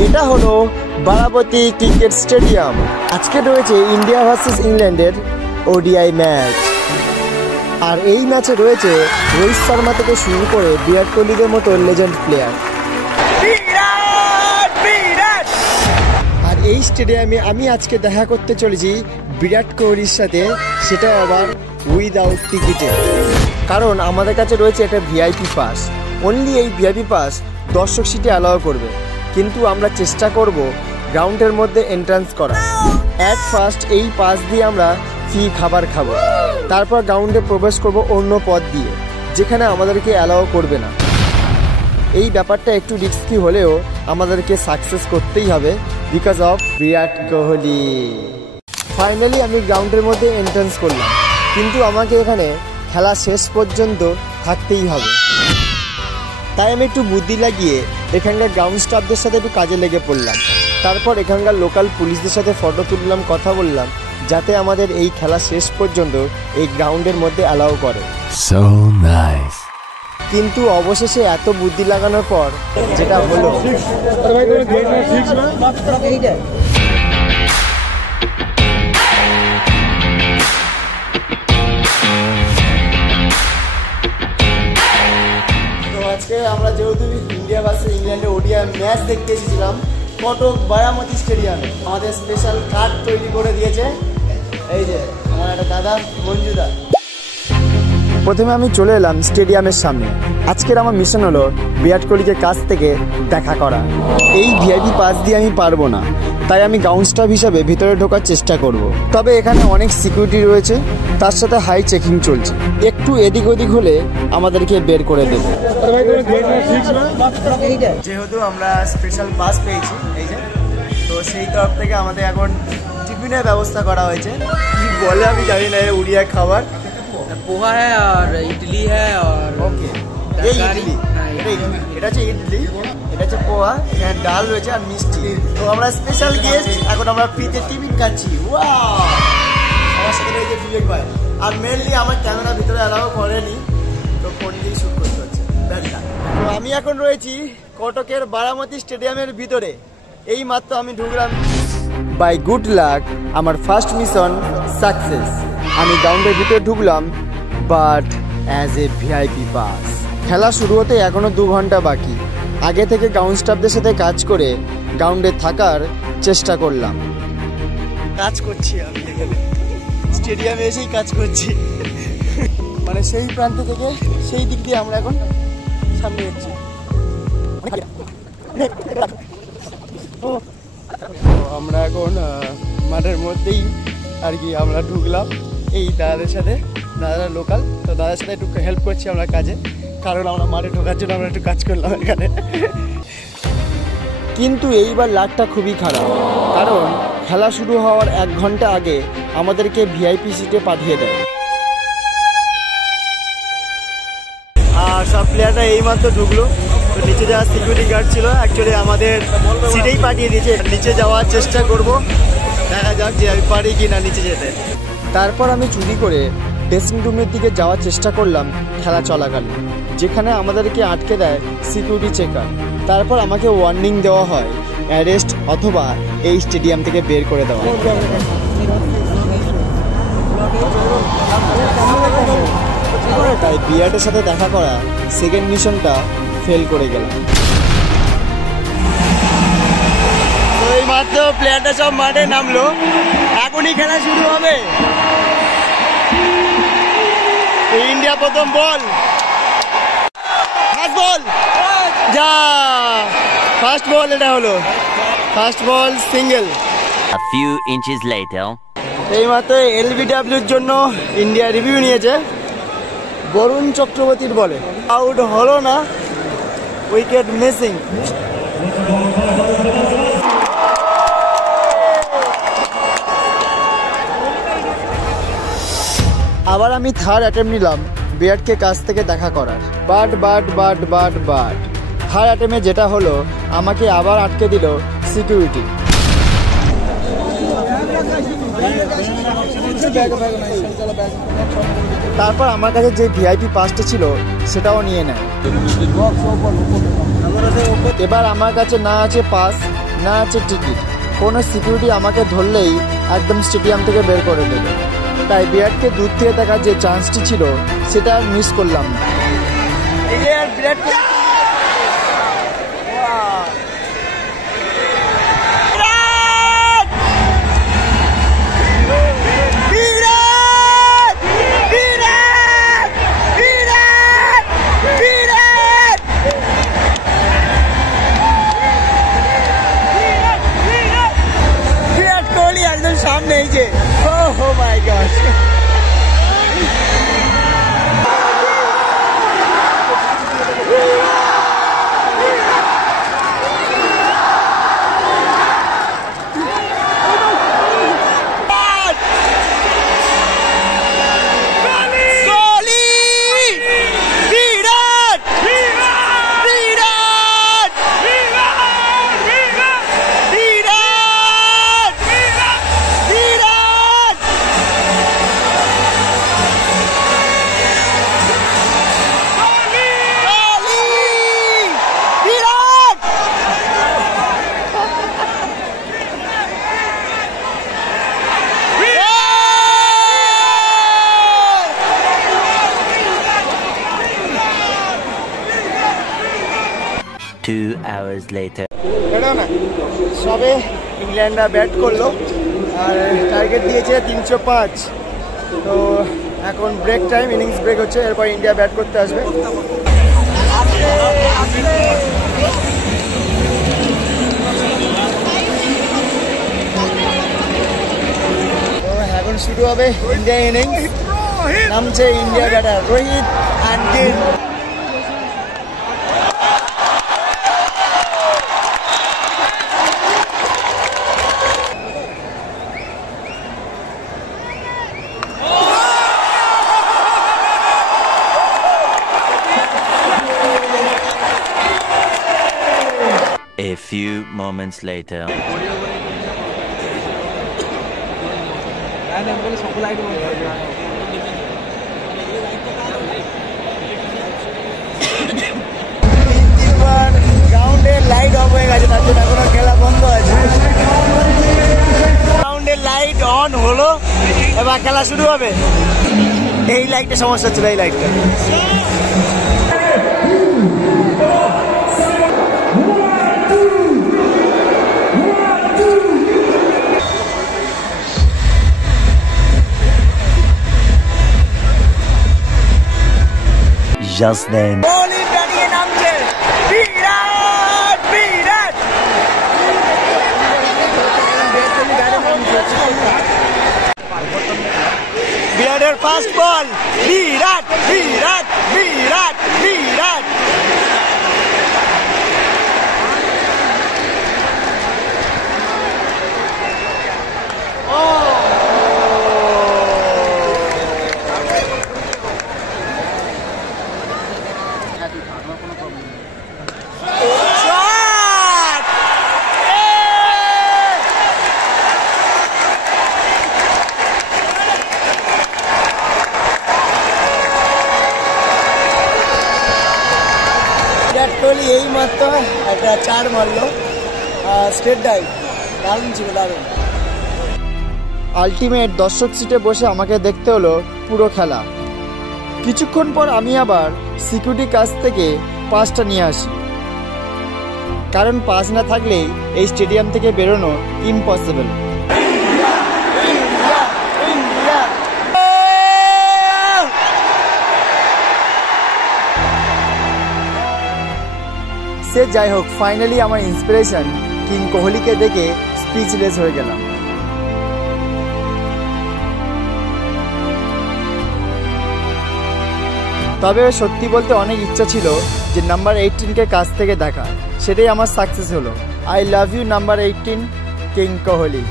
এটা হলো বারাবতী cricket stadium. আজকে রয়েছে ইন্ডিয়া ভার্সেস ইংল্যান্ডের ওডিআই ম্যাচ। আর এই ম্যাচে রয়েছে রোহিত শর্মা থেকে শুরু করে বিরাট কোহলিদের মতো লেজেন্ড প্লেয়ার। আর এই স্টেডিয়ামে আমি আজকে দেখা করতে চলেছি বিরাট কোহলির সাথে, সেটা আবার উইদাউট টিকিটে। কারণ আমাদের কাছে রয়েছে একটা ভিআইপি পাস। অনলি এই ভিআইপি পাস দর্শক সিটে অ্যালাউ করবে, কিন্তু আমরা চেষ্টা করব গ্রাউন্ডের মধ্যে এন্ট্রান্স করা। অ্যাট ফার্স্ট এই পাস দিয়ে আমরা ফ্রি খাবার খাবো, তারপর গ্রাউন্ডে প্রবেশ করব অন্য পথ দিয়ে, যেখানে আমাদেরকে অ্যালাউ করবে না। এই ব্যাপারটা একটু রিস্কি হলেও আমাদেরকে সাকসেস করতেই হবে, because of Virat Kohli. Finally আমি গ্রাউন্ডের মধ্যে এন্ট্রান্স করলাম, কিন্তু আমাকে এখানে খেলা শেষ পর্যন্ত থাকতেই হবে। তাই আমি একটু বুদ্ধি লাগিয়ে এখানকার গ্রাউন্ড স্টাফদের সাথে একটু কাজে লেগে পড়লাম। তারপর এখানকার লোকাল পুলিশদের সাথে ফটো তুললাম, কথা বললাম, যাতে আমাদের এই খেলা শেষ পর্যন্ত এই গ্রাউন্ডের মধ্যে অ্যালাউ করে। So nice. কিন্তু অবশেষে এত বুদ্ধি লাগানোর পর যেটা হলো, আজকে আমরা যেহেতু ইন্ডিয়া ভার্সেস ইংল্যান্ডে ওডিআই ম্যাচ দেখতে এসেছিলাম কটক বারামতি স্টেডিয়ামে, আমাদের স্পেশাল কার্ড তৈরি করে দিয়েছে এই যে আমার একটা দাদা মঞ্জুদা। প্রথমে আমি চলে এলাম স্টেডিয়ামের সামনে। আজকের আমার মিশন হলো বিরাট কোহলিকে কাছ থেকে দেখা করা। এই ভিআইপি পাস দিয়ে আমি পারবো না, তাই আমি গ্রাউন্ড স্টাফ হিসাবে ভিতরে ঢোকার চেষ্টা করব। তবে এখানে অনেক সিকিউরিটি রয়েছে, তার সাথে হাই চেকিং চলছে। একটু এদিক ওদিক হলে আমাদেরকে বের করে দেবে। যেহেতু আমরা স্পেশাল পাস পেয়েছি এই যে, তো সেই তরফ থেকে আমাদের এখন টিফিনের ব্যবস্থা করা হয়েছে। কি বলে আমি জানি না, উড়িয়া খাবার पोहा है और इडली है और ওকে। এই ইডলি, এটা হচ্ছে ইডলি, এটা হচ্ছে পোহা, এখানে ডাল রয়েছে আর মিষ্টি। তো আমরা স্পেশাল গেস্ট, এখন আমরা ফ্রিতে টিফিন খাচ্ছি। ওয়াও, আমার সাথে রয়েছে বিবেক ভাই। আর মেনলি আমার ক্যামেরা ভিতরে অ্যালাউ করেনি, তো ফোন দিয়ে শুট করতে হচ্ছে। তো আমি এখন রয়েছি কটকের বারামতি স্টেডিয়ামের ভিতরে। এই মাত্র আমি ঢুকলাম। বাই গুড লাক আমার ফার্স্ট মিশন সাকসেস। আমি গ্রাউন্ডের ভিতরে ঢুকলাম, but as a VIP pass. খেলা শুরু হতে এখনও 2 ঘন্টা বাকি। আগে থেকে গ্রাউন্ড স্টাফদের সাথে কাজ করে গ্রাউন্ডে থাকার চেষ্টা করলাম। কাজ করছি আমি এখানে স্টেডিয়ামে এসেই কাজ করছি, মানে সেই প্রান্ত থেকে সেই দিক দিয়ে আমরা এখন সামনে যাচ্ছি। আমরা এখন মাঠের মধ্যেই আর কি আমরা ঢুকলাম এই দাদাদের সাথে। দাদারা লোকাল, তো দাদার সাথে একটু হেল্প করছি আমরা কাজে, কারণ আমরা মাঠে ঢোকার জন্য আমরা একটু কাজ করলাম এখানে। কিন্তু এইবার লাকটা খুবই খারাপ, কারণ খেলা শুরু হওয়ার 1 ঘন্টা আগে আমাদেরকে ভিআইপি সিটে পাঠিয়ে দেয়। আর সব প্লেয়াররা এইমাত্র ঢুকলো, তো নিচে যাওয়ার সিকিউরিটি গার্ড ছিল অ্যাকচুয়ালি আমাদের সিটেই পাঠিয়ে দিয়েছে। নিচে যাওয়ার চেষ্টা করব, দেখা যাক যে আমি পারি কি না নিচে যেতে। তারপর আমি চুরি করে ড্রেসিং রুমের দিকে যাওয়ার চেষ্টা করলাম খেলা চলাকালীন, যেখানে আমাদেরকে আটকে দেয় সিকিউরিটি চেকার। তারপর আমাকে ওয়ার্নিং দেওয়া হয় অ্যারেস্ট অথবা এই স্টেডিয়াম থেকে বের করে দেওয়া। তাই বিরাটের সাথে দেখা করা সেকেন্ড মিশনটা ফেল করে গেলাম। তো এই মাত্র প্লেয়ারটা সব মাঠে নামলো, এখনই খেলা শুরু হবে। ইন্ডিয়া প্রথম বল, ফার্স্ট বল, যা ফার্স্ট বল, এটা হলো first ball, single. A few inches later. এই মাত্র এলবিডব্লিউর জন্য ইন্ডিয়া রিভিউ নিয়েছে বরুণ চক্রবর্তীর বলে। আউট হলো না, উইকেট মিসিং। আবার আমি থার্ড অ্যাটেম্প নিলাম বিরাটকে কাছ থেকে দেখা করার, বাট থার্ড অ্যাটেম্পে যেটা হলো, আমাকে আবার আটকে দিল সিকিউরিটি। তারপর আমার কাছে যে ভিআইপি পাসটা ছিল সেটাও নিয়ে নেয়। এবার আমার কাছে না আছে পাস, না আছে টিকিট। কোনো সিকিউরিটি আমাকে ধরলেই একদম স্টেডিয়াম থেকে বের করে দেবে। তাই বিরাটকে দূর থেকে দেখার যে চান্সটি ছিল সেটা আর মিস করলাম না। সামনে এই যে ও মাই গড, Two hours later. সবে ইংল্যান্ডরা ব্যাট করলো আর টার্গেট দিয়েছে 305। তো এখন ব্রেক টাইম, ইনিংস ব্রেক হচ্ছে, এরপর ইন্ডিয়া ব্যাট করতে আসবে। তো এখন শুরু হবে ইন্ডিয়া ইনিংস। নামছে India batter Rohit and Gill. A few moments later. গ্রাউন্ডের লাইট অফ হয়ে গেছে, তার জন্য এখনো খেলা বন্ধ আছে। গ্রাউন্ডের লাইট অন হলো, এবার খেলা শুরু হবে। এই লাইটটা সমস্যা ছিল, এই লাইটটা। Just then. বলি বেরিয়ে নামছে বিরাট, বিরাট। বিরাটের ফার্স্ট বল, বিরাট, বিরাট, বিরাট, বিরাট। বিরাট কোহলি এই মাত্র একটা 4 মারলো, স্টেট ডাইভ, দারুণ ছিল, দারুণ। আলটিমেট দর্শক সিটে বসে আমাকে দেখতে হলো পুরো খেলা। কিছুক্ষণ পর আমি আবার সিকিউরিটি কাছ থেকে পাসটা নিয়ে আসি, কারণ পাস না থাকলে এই স্টেডিয়াম থেকে বেরোনো ইম্পসিবল। সে যাই হোক, ফাইনালি আমার ইন্সপিরেশন কিং কোহলিকে দেখে স্পিচলেস হয়ে গেলাম। তবে সত্যি বলতে অনেক ইচ্ছা ছিল যে নাম্বার 18কে কাছ থেকে দেখা, সেটাই আমার সাকসেস হলো। I love you number 18 king Kohli.